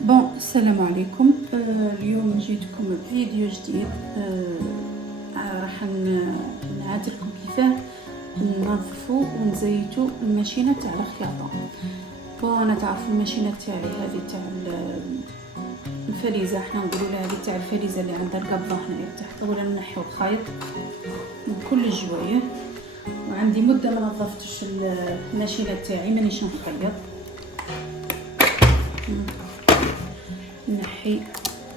بون السلام عليكم. اليوم جيتكم بفيديو جديد. راح نعادلكم كيفاه ننظفوا ونزيتوا الماشينه تاع الخياطه. بون انا تعرفوا الماشينه تاعي هذه تاع الفريزه، احنا نقولوا لها هذه تاع الفريزه اللي عندها القبضه هنايا تحت. اولا نحيو الخيط من كل الجوايه، وعندي مده ما نظفتش الماشينه تاعي مانيش نخيط. نحي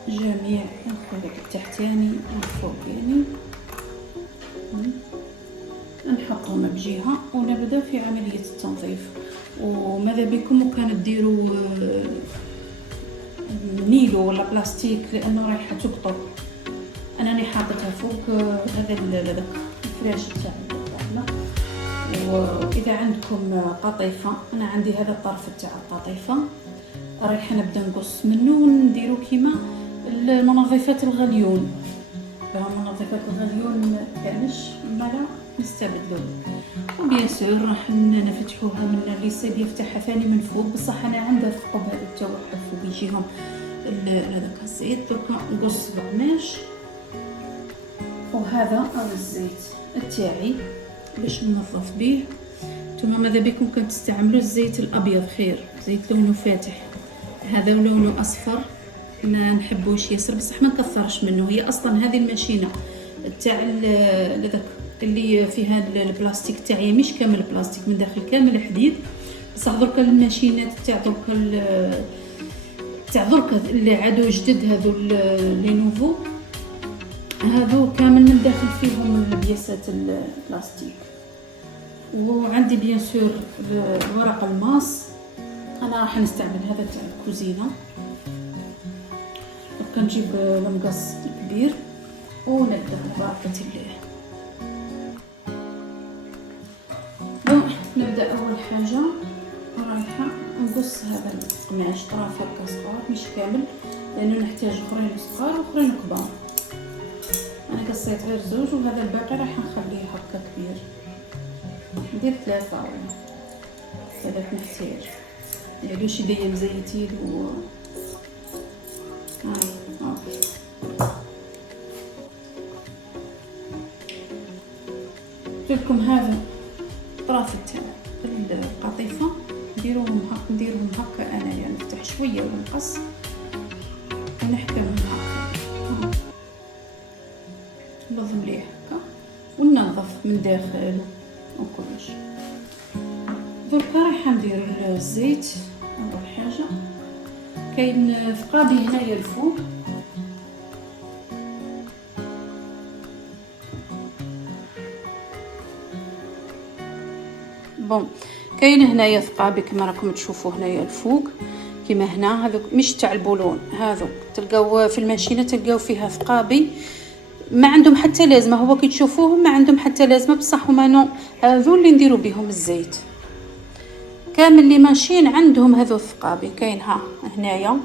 جميع الخيوط التحتاني والفوقاني، نحطهم بجهة ونبدأ في عملية التنظيف. وماذا بكم كانت ديروا نيلو ولا بلاستيك لأنه رايحة تقطر. أنا راني حاطتها فوق هذا الفراش تاع الطاولة. وإذا عندكم قطيفة، أنا عندي هذا الطرف تاع القطيفة رايحه نبدا نقص منه ونديرو كيما المنظفات الغليون. منظفات الغليون كانش مالا نستبدلو. وبيان سور راح نفتحوها من اليسار يفتحها ثاني من فوق، بصح انا عندها ثقب هذا تاع واحد فوق يجيهم هذاك الزيت. دركا نقص القماش، وهذا او الزيت تاعي باش ننظف به. نتوما ماذا بكم كنتستعملوا الزيت الابيض خير، زيت لونه فاتح. هذا لونه اصفر ما نحبوش ياسر، بصح ما نكثرش منه. هي اصلا هذه الماشينه تاع هذاك اللي فيها البلاستيك تاعي مش كامل بلاستيك، من داخل كامل حديد. بصح دركا الماشينات تاع دركا اللي عادوا جدد هذو لي نوفو، هذو كامل من داخل فيهم البياسات البلاستيك. وعندي بيان سور ورق الماس، انا راح نستعمل هذا تاع الكوزينه. كنجيب المقص الكبير ونبدا ببركه الله. نبدا اول حاجه رايحه نقص هذا القماش طرف هكا صغار مش كامل، لانه نحتاج اخرين صغار واخرين كبار. انا قصيت غير زوج، وهذا الباقي راح نخليه هكا كبير. ندير 3 نحتاج يعلوش يديا مزيتين و لكم هذا طرف تاع القطيفه نديرهم هكا انايا، نفتح شويه ونقص ونحكمهم هكا ننظم مليح هكا وننظف من داخل وكلش. دركا رايحه ندير الزيت. اول حاجه كاين فقابي هنايا الفوق، بون كاين هنايا ثقابي كما راكم تشوفوا هنايا الفوق كما هنا. هذوك مش تاع البولون، هذوك تلقاو في الماشينه تلقاو فيها ثقابي ما عندهم حتى لازمه. هو كي تشوفوهم ما عندهم حتى لازمه، بصح هما نو هذو اللي نديروا بهم الزيت. كامل لي ماشين عندهم هذو الثقابي. كاين ها هنايا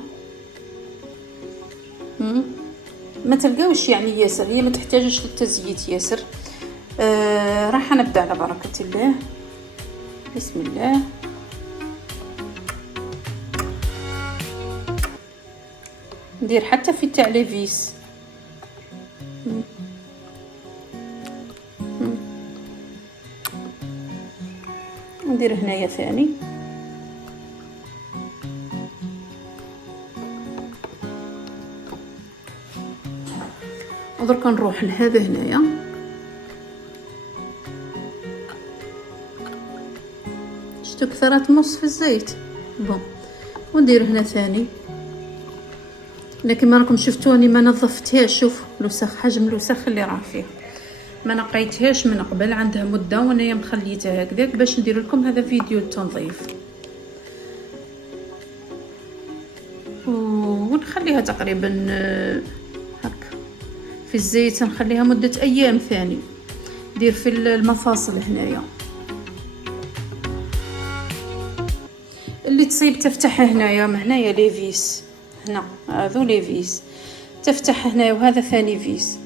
ما تلقاوش يعني ياسر، هي ما تحتاجش للتزييت ياسر. راح نبدا على بركه الله. بسم الله. ندير حتى في تاع لي فيس. ندير هنايا ثاني. ودرك نروح لهذا هنايا. شتو كثرت نص في الزيت. بون وندير هنا ثاني، لكن ما راكم شفتوني ما نظفتهاش. شوف لوسخ، حجم لوسخ اللي راه فيه، ما نقيتهاش من قبل، عندها مده وانايا مخليتها هكذاك باش ندير لكم هذا فيديو التنظيف. ونخليها تقريبا هكا في الزيت، نخليها مده ايام ثاني. ندير في المفاصل هنايا اللي تصيب تفتح هنايا، ما هنايا لي فيس هنا، هذو لي فيس تفتح هنايا، وهذا ثاني فيس.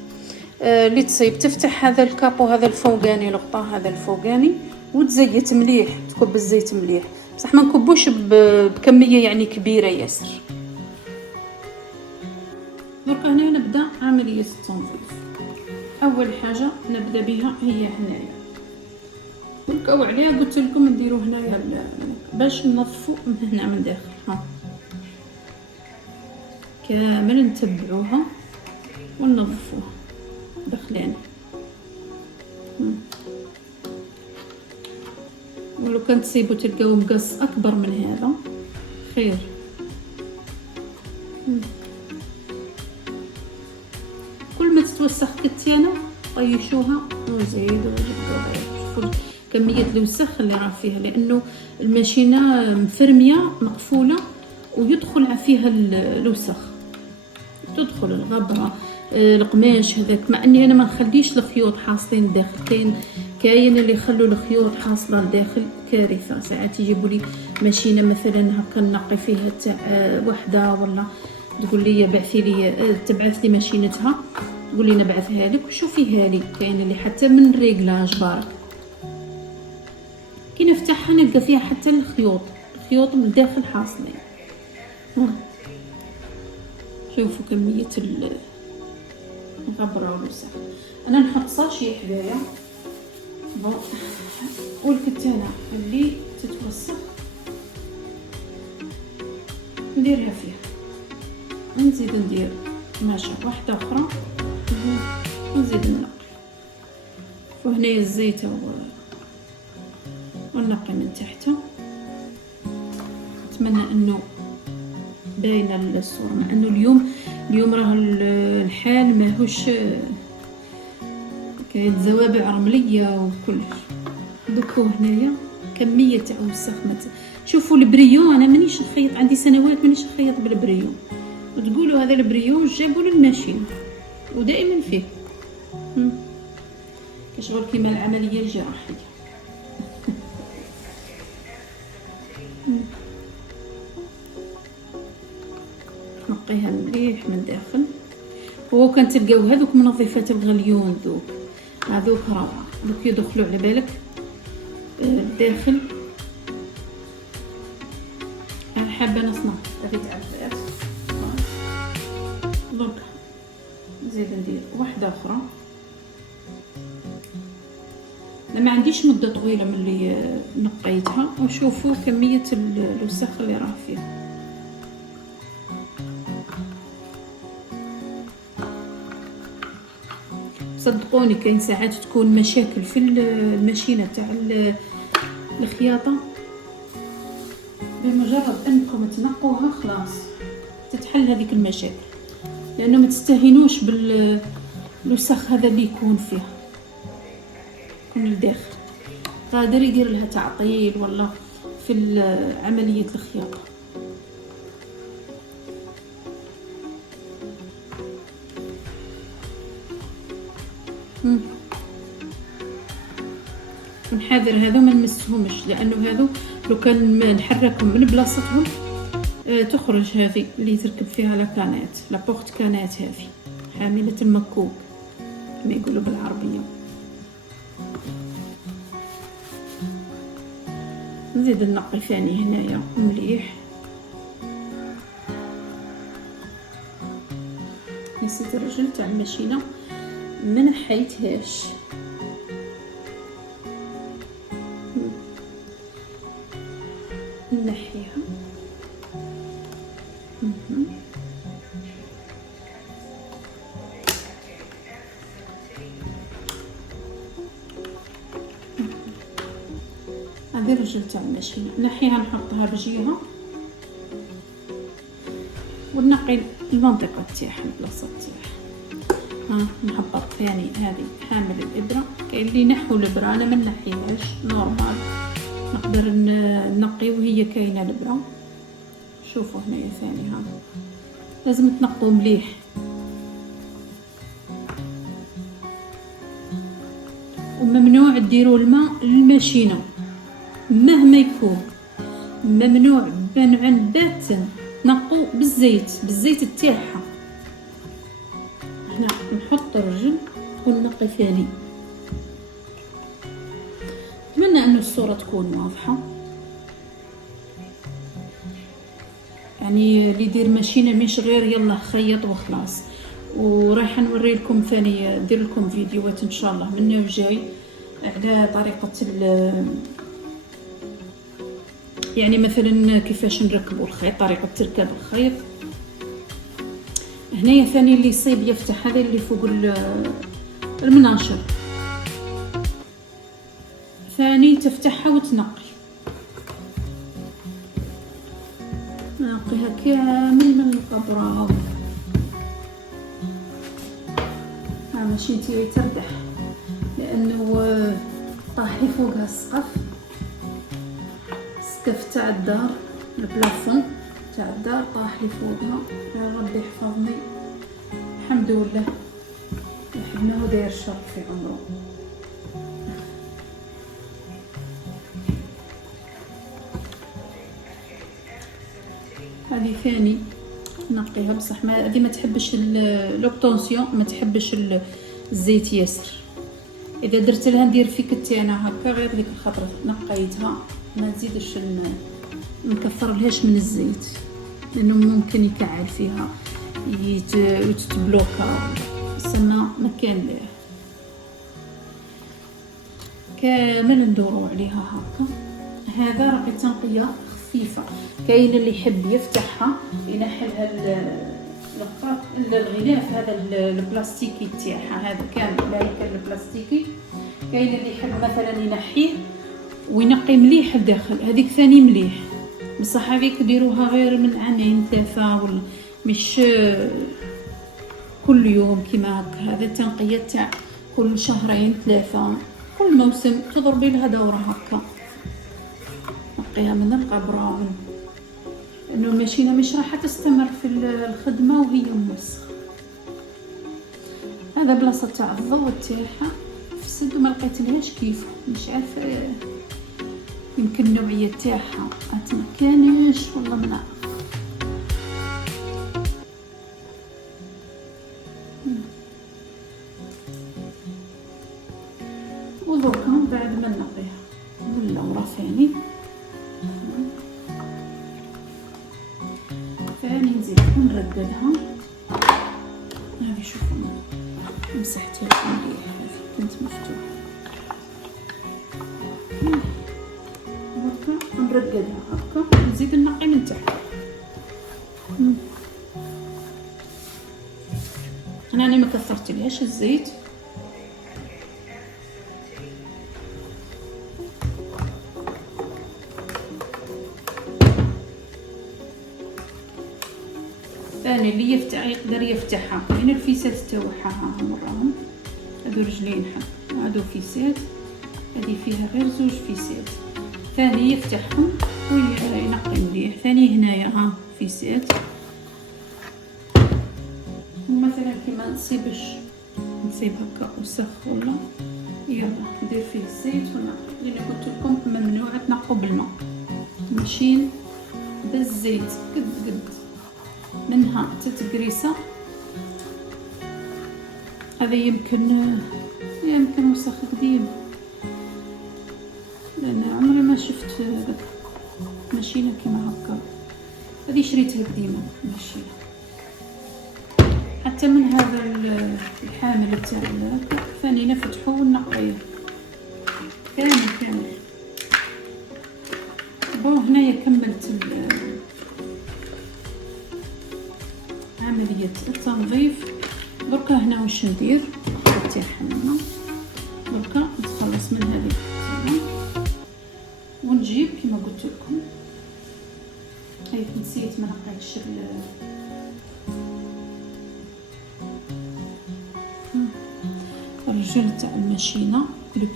اللي تصيب تفتح هذا الكابو هذا الفوقاني، الغطاء هذا الفوقاني، وتزيت مليح، تكب الزيت مليح. بصح ما نكبوش بكميه يعني كبيره ياسر. درك هنا نبدا عمليه التنظيف. اول حاجه نبدا بها هي هنايا، نركاو عليها، قلت لكم نديرو هنايا باش ننظفوا من هنا من داخل. ها كامل نتبعوها وننظفوها داخلين. ولو كان تصيبوا تلقاو مقص اكبر من هذا خير. كل ما تتوسخ كتانه طيشوها وزيدوا وجبدوا. شوفوا كميه الوسخ اللي راه فيها، لانه الماشينه مفرميه مقفوله ويدخل فيها الوسخ، تدخل الغبره القماش هذاك. مع اني انا ما نخليش الخيوط حاصلين داخل، كاين اللي يخلوا الخيوط حاصله لداخل، كارثه. ساعات يجيبوا لي ماشينه مثلا هكا نقي فيها تاع وحده، ولا تقول لي بعثي لي، تبعث لي ماشينتها تقول لي نبعثها لك وشوفيها لي. كاين اللي حتى من الريغلاج بارك كي نفتحها نلقى فيها حتى الخيوط من الداخل حاصلين. شوفوا كميه الغبره والوسخ. انا نحط ساشي حدايا والكتانه اللي تتوسخ نديرها فيها، نزيد ندير ماشة واحده اخرى ونزيد ننقي. وهنايا الزيته وننقي من تحت. اتمنى انه باينه الصوره، مع انه اليوم راه الحال ماهوش كاين زوابع رمليه وكلش. دوكو هنايا كميه تاع وسخ. شوفوا البريون، انا مانيش نخيط، عندي سنوات مانيش نخيط بالبريون، وتقولوا هذا البريون جابوا للماشين ودائما فيه كشغل كيما العمليه الجراحيه. نقيها مليح من داخل. هو كان تلقاو هذوك منظفات الغليون هذوك روعه، دوك يدخلوا على بالك الداخل. انا حابه نصنع هذه تاع الفئات. درك نزيد ندير واحده اخرى. انا ما عنديش مده طويله من اللي نقيتها، وشوفوا كميه الوسخ اللي راه فيها. صدقوني كاين ساعات تكون مشاكل في الماشينه تاع الخياطه، بمجرد انكم تنقوها خلاص تتحل هذيك المشاكل، لانه ما تستهينوش بالوسخ هذا اللي يكون فيها، يكون الداخل قادر يدير لها تعطيل ولا في عمليه الخياطه. ونحاذر هذو ما نمسهمش، لانه هذو لو كان نحركهم من بلاصتهم تخرج هذه اللي تركب فيها لاكانات، لابورت كانات هذه حامله المكوك كما يقولوا بالعربيه. نزيد نقي ثاني هنايا مليح. نسيت الرجل تاع الماشينه ما نحيتهاش، نحيها. هذه الرجل تاع الماشينه نحيها، نحطها بجهه ونقي المنطقه تاعها البلاصه تاعها. نهبط ثاني هذه حامل الابره. كاين اللي نحو الابره، انا ما نحيهاش نورمال، نقدر نقي وهي كاينه الابره. شوفوا هنايا ثاني هذا لازم تنقوا مليح. وممنوع ديروا الماء للماشينه مهما يكون، ممنوع منعا باتا. نقوا بالزيت تاعها. هنا نحط الرجل ونقي ثاني. اتمنى ان الصوره تكون واضحه، يعني اللي يدير ماشينه مش غير يلا خيط وخلاص. ورايحه نوري لكم ثاني، ندير لكم فيديوهات ان شاء الله من وجاي على طريقه يعني مثلا كيفاش نركبوا الخيط، طريقه تركب الخيط. هنايا ثاني اللي يصيب يفتح، هذا اللي فوق المناشر، ثاني تفتحها وتنقي، نقيها كامل من القبره. ماشي نتي تردح لانه طاحي فوقها السقف تاع الدار، البلافون تاع الدار طاحي فوقها. يا ربي يحفظني، الحمد لله يحبنا وداير الشر في عمره. هذه ثاني نقيها، بصح ما هذه ما تحبش لوبطونسيون، ما تحبش الزيت ياسر. اذا درت لها ندير في كتي انا هكا غير ديك الخطره نقيتها، ما تزيدش نكثر لهاش من الزيت لانه ممكن يكعل فيها يتبلوكا، سما ما كان ليه. كامل ندورو عليها هكا. هذا راهي تنقيه خفيفه، كاين اللي يحب يفتحها ينحي لها الغلاف هذا البلاستيكي تاعها، هذا كامل لا كان البلاستيكي. كاين اللي يحب مثلا ينحيه وينقي مليح الداخل، هذيك ثاني مليح، بصح هذيك ديروها غير من عامين ثلاثه ولا مش كل يوم كيما هكا. هذا التنقيه تاع كل شهرين ثلاثه، كل موسم تضربي لها دوره هكا، نقيها من القبره لانه الماشينه مش راح تستمر في الخدمه وهي موسخه. هذا بلاصه تاع الضوء تاعها فسد وما لقيتلهاش كيف، مش عارفه يمكن النوعيه تاعها ما كانش والله ما نعرف. ودركا بعد ما نقيها من اللورة ثاني نزيد ونرددها. هذه شوفوا مسحتها مليح، هذه كنت مفتوحه هكا، نرددها هكا، نزيد نقي من تحت. انا ما كثرتلهاش الزيت، ثاني اللي يفتح يقدر يفتحها. هنا الفيسات تاعها وراهم، هادو رجلين هادو فيسات، هذه فيها غير زوج فيسات. ثاني يفتحهم وينقي مليح. ثاني هنايا فيسات، ومثلا كيما نصيب هكا وسخ ولا يلا ندير فيه الزيت ونقي، لان قلت لكم ممنوع تنقوا بالماء، ماشيين بالزيت قد منها تتقريسه. هذا يمكن وسخ قديم، لان عمري ما شفت ماشينه كيما هكا. هذه شريتها قديمه ماشينه، حتى من هذا الحامل تاع ثاني نفتحه ونقيه كامل. هنايا كملت عملية التنظيف. دركا هنا واش ندير تاعها هنا، دركا نتخلص من هذه ونجيب كما قلت لكم. هاي نسيت ما نقيتش الرجل تاع الماشينه، لو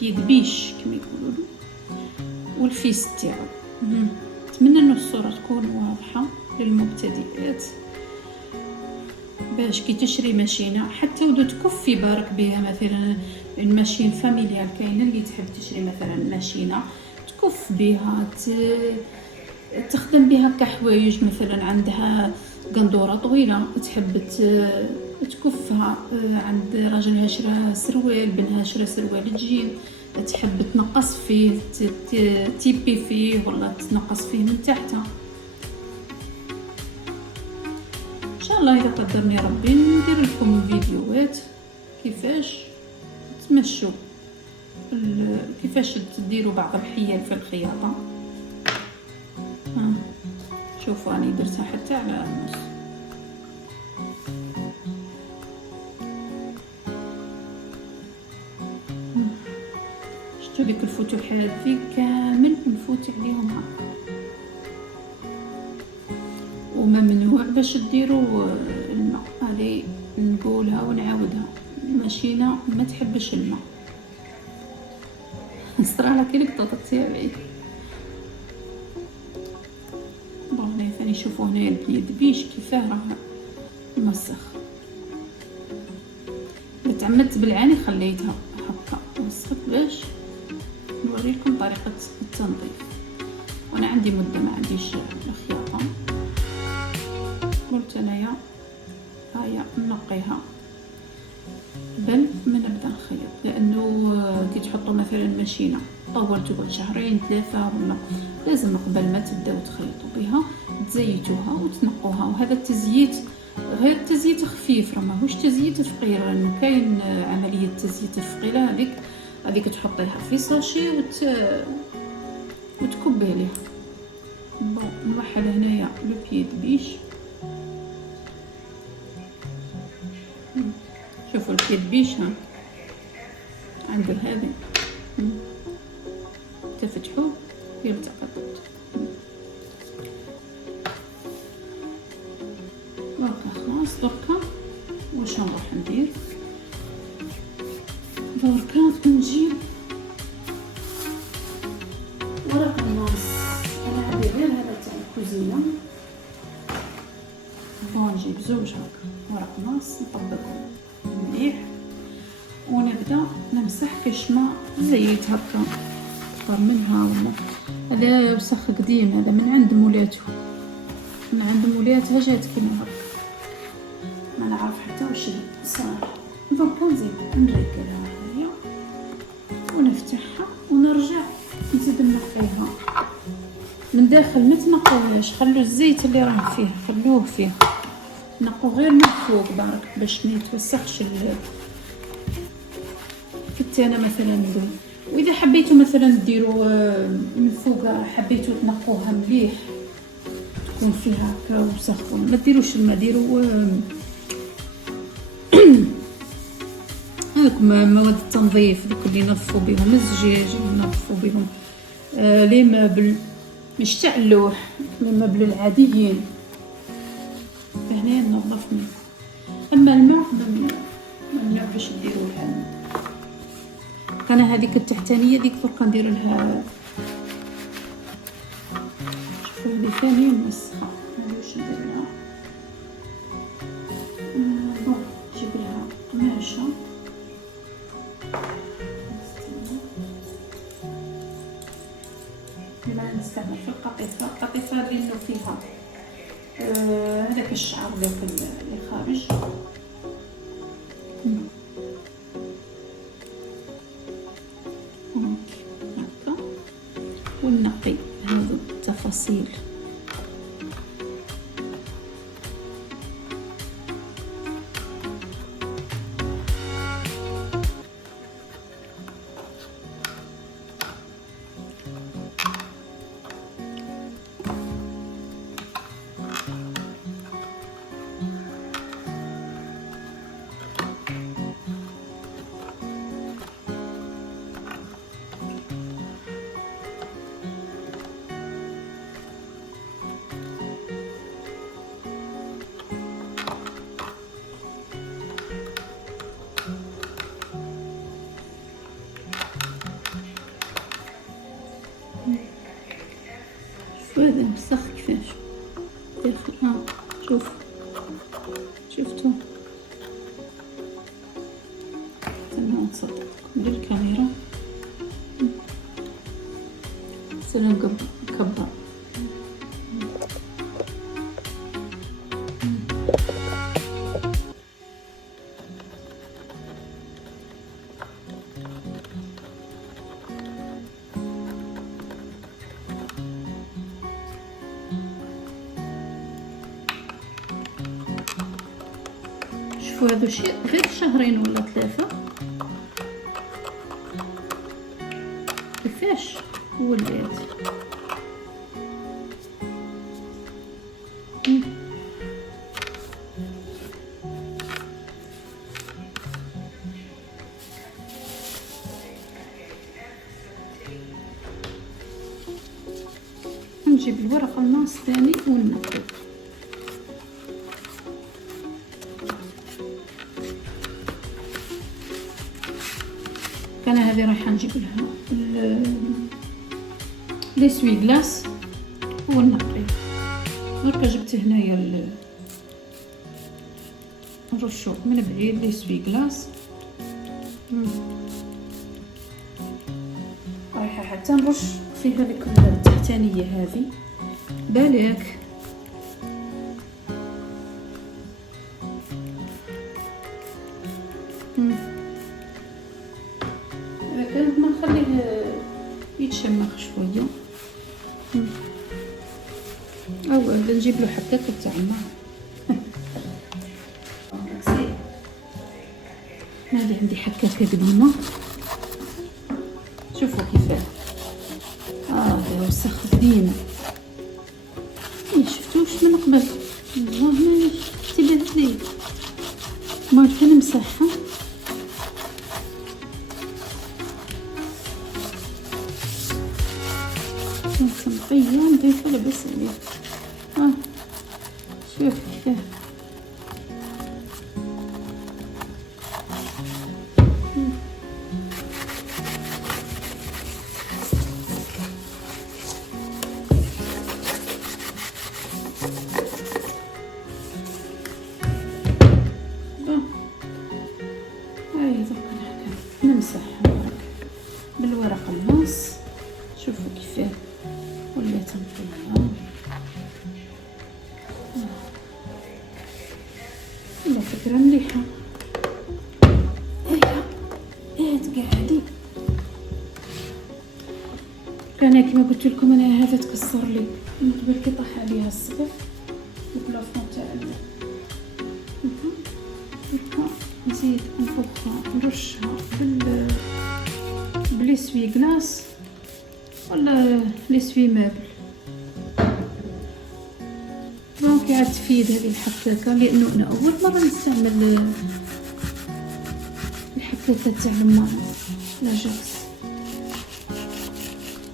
بيي دبيش كما يقولوا، والفيس تاعو. نتمنى ان الصوره تكون واضحه للمبتدئات، باش كي تشري ماشينه حتى ودو تكفي بارك بها. مثلا الماشين فاميليال، كاينه اللي تحب تشري مثلا ماشينه تكف بها، تخدم بها كحوايج، مثلا عندها قندوره طويله تحب تكفها، عند راجلها شرا سروال، بنها شرا سروال جين تحب تنقص فيه، تيبي فيه ولا تنقص فيه من تحت. شاء الله اذا قدرني ربي ندير لكم فيديوهات كيفاش تمشوا كيفاش تديروا بعض الحيل في الخياطه. شوفوا راني درتها حتى على النص. شفتوا ديك الفتوحات ذي كامل نفوت عليهم هكا. وممنوع باش ديروا الماء، هذه نقولها ونعاودها، الماشينه ما تحبش الماء. صراحه كي القطط تاعي بغينا ثاني شوفوا هنايا البيد بيش كيفاه راه موسخ. تعمدت بالعاني خليتها هكا وسخت باش نوريكم طريقه التنظيف. وانا عندي مده ما عنديش الخياطه، قلت انايا هيا نقيها قبل ما نبدا نخيط، لانه كي تحطوا مثلا ماشينه طول تقعد شهرين 3 ولا لازم قبل ما تبداو تخيطوا بها تزيتوها وتنقوها. وهذا التزييت غير تزييت خفيف، راه ماهوش تزييت ثقيل، لانه كاين عمليه تزييت الثقيله هذيك تحطيها في ساشي وتكبي عليها. بون نوحل هنايا لو بيد بيش. شوفوا البيد بيش عنده هذا تفتحوه يلتقط. دركا خلاص، دركا واش نروح ندير؟ دركا نجيب ورق النص. انا عندي غير هذا تاع الكوزينه. بون نجيب زوج هكا ورق نص نطبقهم مليح ونبدا نمسح كاش ما زيت هكا اكثر منها. ولا هذا وسخ قديم، هذا من عند مولاتو، من عند مولاتها جات كيما هكا، ما نعرف حتى واش صار. دركا نزيد نريقلها هيا ونفتحها ونرجع نزيد نقيها من داخل. ما تنقوهاش، خلوا الزيت اللي راه فيه خلوه فيه، نقوا غير من فوق برك باش ما يتوسخش التانه مثلا ندير. واذا حبيتوا مثلا ديروا من فوق، حبيتوا تنقوها مليح تكون فيها هكا وسخ، ما ديروش الماء، ديروا هذوك مواد التنظيف دوك اللي ينظفوا بهم الزجاج، ينظفوا بهم لي مابل، مش تاع اللوح، لي مابل العاديين هنا ننظف منه. اما الماء ممنوع باش ديروا لها. انا هذيك التحتانيه ديك درك ندير لها، شوفوا هذه ثاني مسخه واش ندير لها. بون نجيب لها قماشه ما نستعمل في القطيفه لانه فيها هذاك الشعر داك اللي خارج. هكا ونقي هذو التفاصيل. هذا مسخ كيفاش داخل. شوف شفتوا تما نصدق بالكاميرا سلام كبر. شوفوا هذا الشيء غير شهرين ولا 3 كيفاش ولات. نجيب الورقة الماس ثاني وننقي. انا هذه رايحه نجيب لها ليسوي غلاس ونقي. هكا جبت هنايا نرشو من بعيد ليسوي غلاس. رايحه حتى نرش في هذيك التحتانيه هذه بالك. ما نخليه يتشمخ شويه او نجيب له حكاك تاع الماء. هذه عندي حكاكه قديمه شوفوا كيفاه هذا وسخ قديمه. شفتوش من قبل والله ما انتبهت ليه ما كان نمسحها. نقيه نضيفه لبس عليه. شوف كيفاه نمسحها بالورق الماس. شوفوا كيفاه ولات نقيه. والله فكرة مليحة. قاعدين كان كيما قلت لكم انا هذا تكسر لي من قبل كي طاح عليها السقف البلافون تاع نزيد نفخها نرشها بليسوي غلاس ولا ليسوي مابل. دونك عاد تفيد هذه الحكاكه لانه انا اول مره نستعمل الحكاكه تاع الماء لاجكس.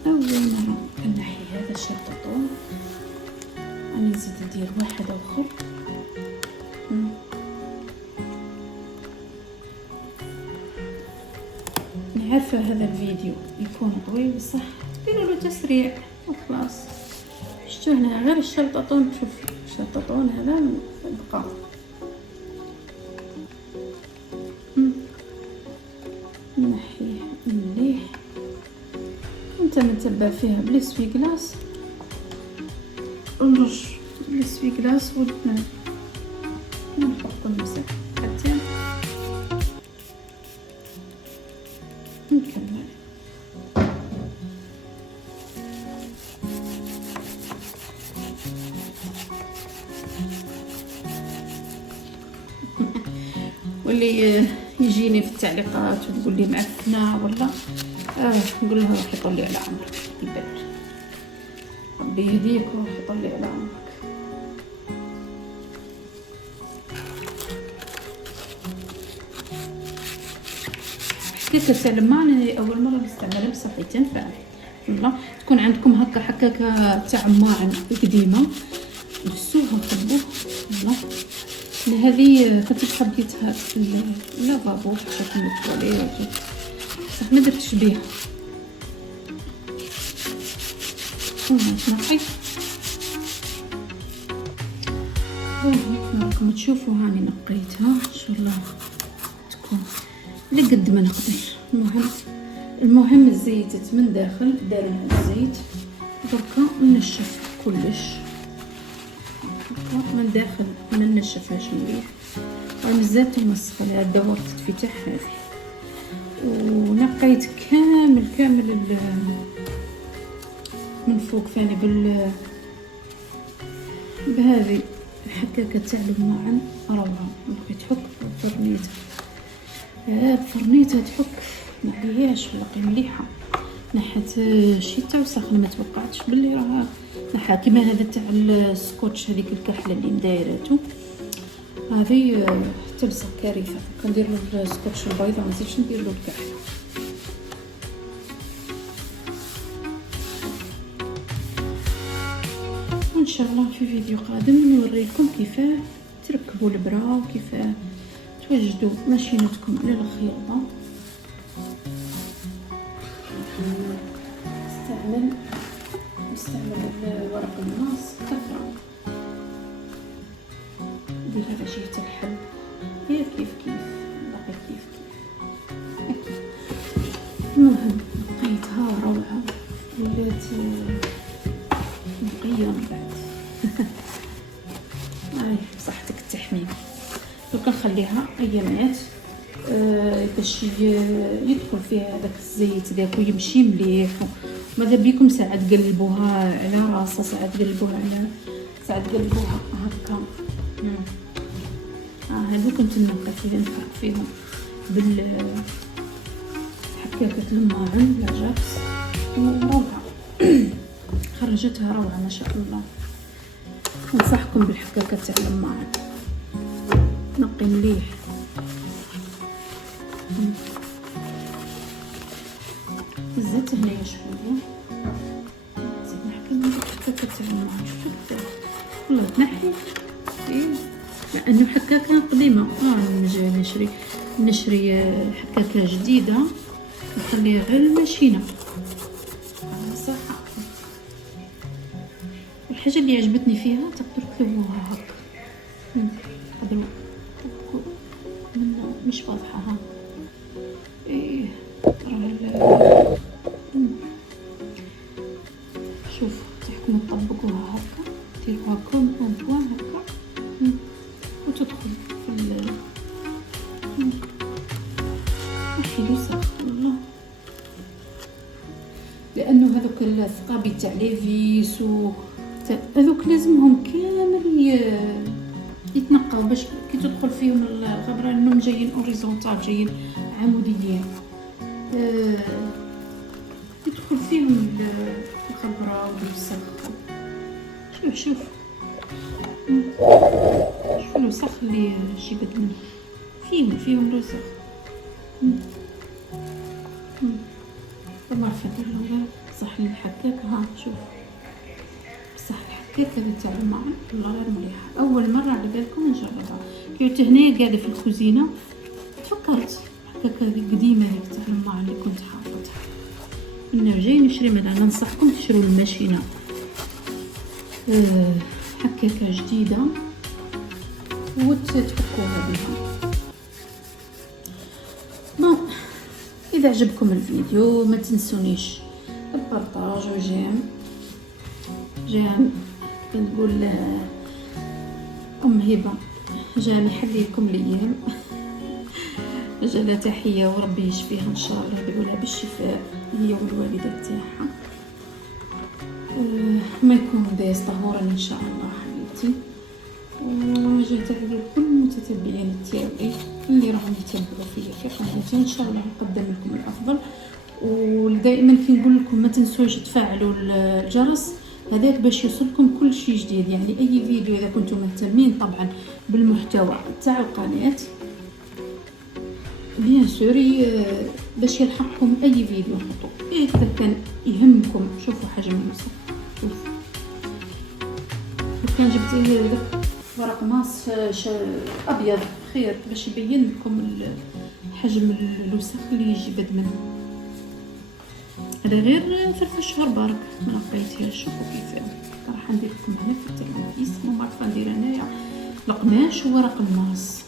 اول مره كنحي هذا الشططون. راني نزيد ندير واحد اخر. عارفه هذا الفيديو يكون طويل بصح ديروا له تسريع وخلاص. شفتوا هنا غير الشلططون. شوف الشلططون هذا بقى نحيه مليح. انت متبع فيها بليسوي غلاس ونرش بليسوي غلاس ونحط المسح حتى نكمل. واللي يجيني في التعليقات وتقول لي معفنه ولا نقول لها روحي طلي على عمرك البر ربي يهديك وروحي طلي على عمرك. حكاكه تاع الماء انا اول مره نستعملها بصح تنفع والله. تكون عندكم هكا حكاكه تاع ماء قديمه دسوها خبوه والله. هذه كنت حبيتها في اللافابو حتى في الطواليت بصح ما درتش بيها. نقي راكم تشوفوا هاني نقيتها ان شاء الله تكون لقد ما نقدر. المهم الزيت من داخل دارنا الزيت دركا ننشف كلش من داخل ما ننشفهاش مليح. مزال تمسخ لها دورة التفتح هذه. ونقيت كامل من فوق ثاني بهذه الحكاكه تاع الماعن روعه. بغيت تحك الفرنيته، الفرنيته تحك معليهاش باقي مليحه. نحت شي تاع وسخ، ما توقعتش باللي راه نحا كيما هذا تاع السكوتش، هذيك الكحله اللي مدايراتو هذه تلصق كارثه. كندير له السكوتش البيضاء، ما نزيدش ندير له الكحله. وان شاء الله في فيديو قادم نوريكم كيف تركبوا البرا وكيف توجدوا ماشينتكم للخياطه. نستعمل ورق الماس كثرة. ندير هذا شي تاع الحب، هي كيف باقي كيف. المهم لقيتها روعة، ولات نقية من بعد. بصحتك التحميل. دوكا نخليها ايامات باش يدخل فيها هذاك الزيت داك ويمشي مليح. ماذا بيكم ساعات تقلبوها على راسها، ساعات تقلبوها هكا. هذوك كنت ننقى فيهم بالحكاكه الماعن لاجاكس روعه. خرجتها روعه ما شاء الله. ننصحكم بالحكاكه تاع الماعن، نقي مليح. الزيت هنايا شويه، زيد نحكي من الحكاكه تاع الماعن. شوفوا والله تنحي لانه حكاكه قديمه. نشري حكاكه جديده نخليها غير الماشينه صح. الحاجه اللي عجبتني فيها تقدروا تلوها هكا، تقدروا مش واضحه ها. شوف تحكموا تطبقوها هكا، ديروها كوم اون بوان هكا وتدخل في حلو صح والله. لانه هذوك الثقابي تاع ليفيس هذوك لازمهم كامل يتنقاو باش كي تدخل فيهم الغبره، لانهم جايين اوريزونتال، جايين عموديين، يدخل فيهم الخبره والوسخ. شوف الوسخ اللي جبت منه فيهم الوسخ. ما عرفت ندير بصح الحكاك. ها شوف بصح الحكاكه تاع الماعن والله غير مليحه. اول مره على بالكم نجربها. كنت هنا قاعده في الكوزينه تفكرت حكاكه قديمه هيك تاع الماعن اللي كنت حاطتها. نرجع نشري منها. ننصحكم تشروا الماشينه حكاكه جديده وتحكوها بها. اذا عجبكم الفيديو ما تنسونيش البارطاج وجيم كنقول ام هبه جاني حليكم الايام. جالها تحيه وربي يشفيها ان شاء الله، يدعو لها بالشفاء هي والوالده تاعها. ما يكون دايز طهورا ان شاء الله حبيبتي. وجهت على كل المتتبعين تاعي اللي راهم يتبعوا فيا في قناتي، ان شاء الله نقدم لكم الافضل. ودائما كي نقول لكم ما تنسوش تفعلوا الجرس هذاك باش يوصلكم كل شيء جديد. يعني اي فيديو اذا كنتم مهتمين طبعا بالمحتوى تاع القناه بيان سور باش يلحقكم اي فيديو نحطو. اذا كان يهمكم شوفوا حجم الوسخ، شوف كان جبت هذاك ورق ماس ابيض خير باش يبين لكم حجم الوسخ اللي يجي بد منه. هذا غير في الشهر برك ما لقيتهاش. شوفوا كيف راح ندير لكم هنا في الترابيز. ما عرفه ندير انايا القماش وورق الماس.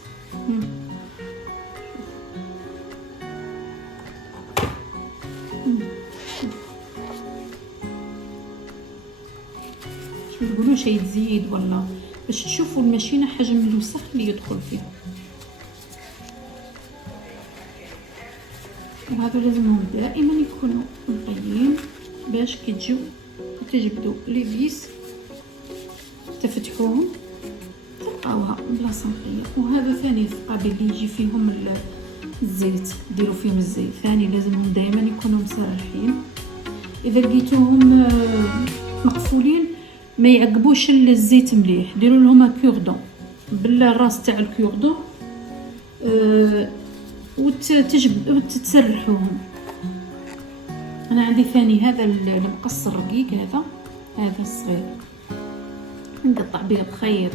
شو تقولوا شي تزيد ولا باش تشوفوا الماشينه حجم الوسخ اللي يدخل فيها. وهذا لازمهم دائما يكونوا نقيين باش كي تجيو تجبدوا لي فيس تفتحوهم بلاصه نقيه. وهذا ثاني القابل اللي يجي فيهم الزيت، ديروا فيهم الزيت ثاني لازمهم دائما يكونوا مسرحين. اذا لقيتوهم مقفولين ما يعقبوش الزيت مليح، ديروا لهم كوردون بالراس تاع الكوردون وتتسرحوهم. انا عندي ثاني هذا المقص الرقيق، هذا الصغير نقطع به الخيط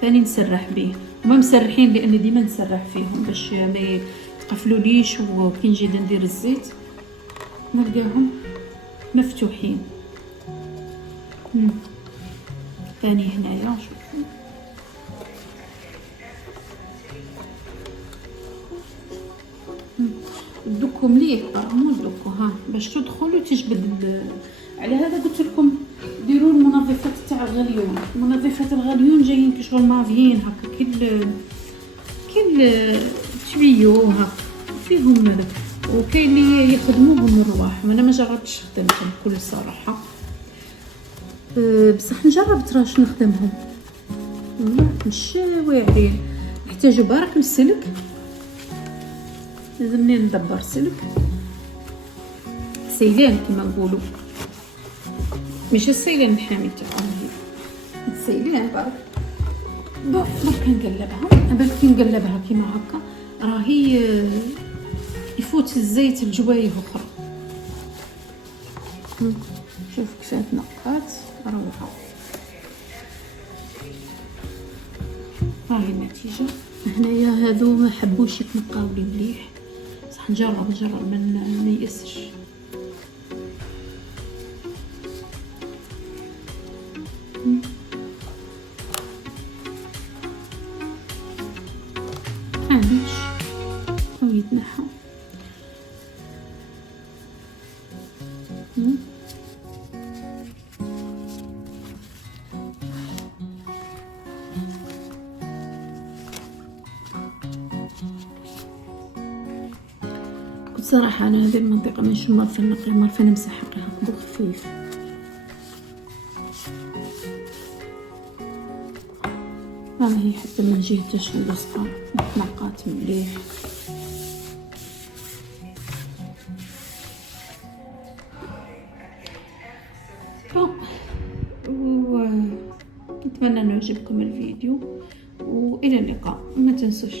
ثاني نسرح به. وما مسرحين لاني ديما نسرح فيهم باش ما يتقفلوليش، وكي نجي ندير الزيت نلقاهم مفتوحين. ثاني هنايا شوفوا دوكو مليح مو دوكو باش تدخلوا تجبد. على هذا قلت لكم ديروا المنظفات تاع الغليون. منظفات الغليون جايين كشغل مافيين هكا كل تبيو هكا فيهم هذا، وكاين اللي يخدموهم الرواح. وانا ما جربتش خدمتهم بكل صراحه، بصح جربت راش نخدمهم مش واعرين. يحتاجوا برك السلك، لازمني ندبر سلك سيلان كما نقولوا، مش السيلان الحامي تاعهم، السيلان برك نقلبها. كي نقلبها كيما هكا راهي يفوت الزيت الجوايه اخرى. شوف كيفاه نقات روعه. راهي النتيجه هنايا. هذو ما حبوش يتنقاو لي مليح، صح نجرب ما نيأسش. هانيش او يتنحى. صراحة أنا هذه المنطقة مش مرفة نقلة، مرفة نمسح لها بخفيف. هي حتى من جهة تشوي الصقر نقات مليح. نتمنى أن يعجبكم الفيديو، وإلى اللقاء. ما تنسوش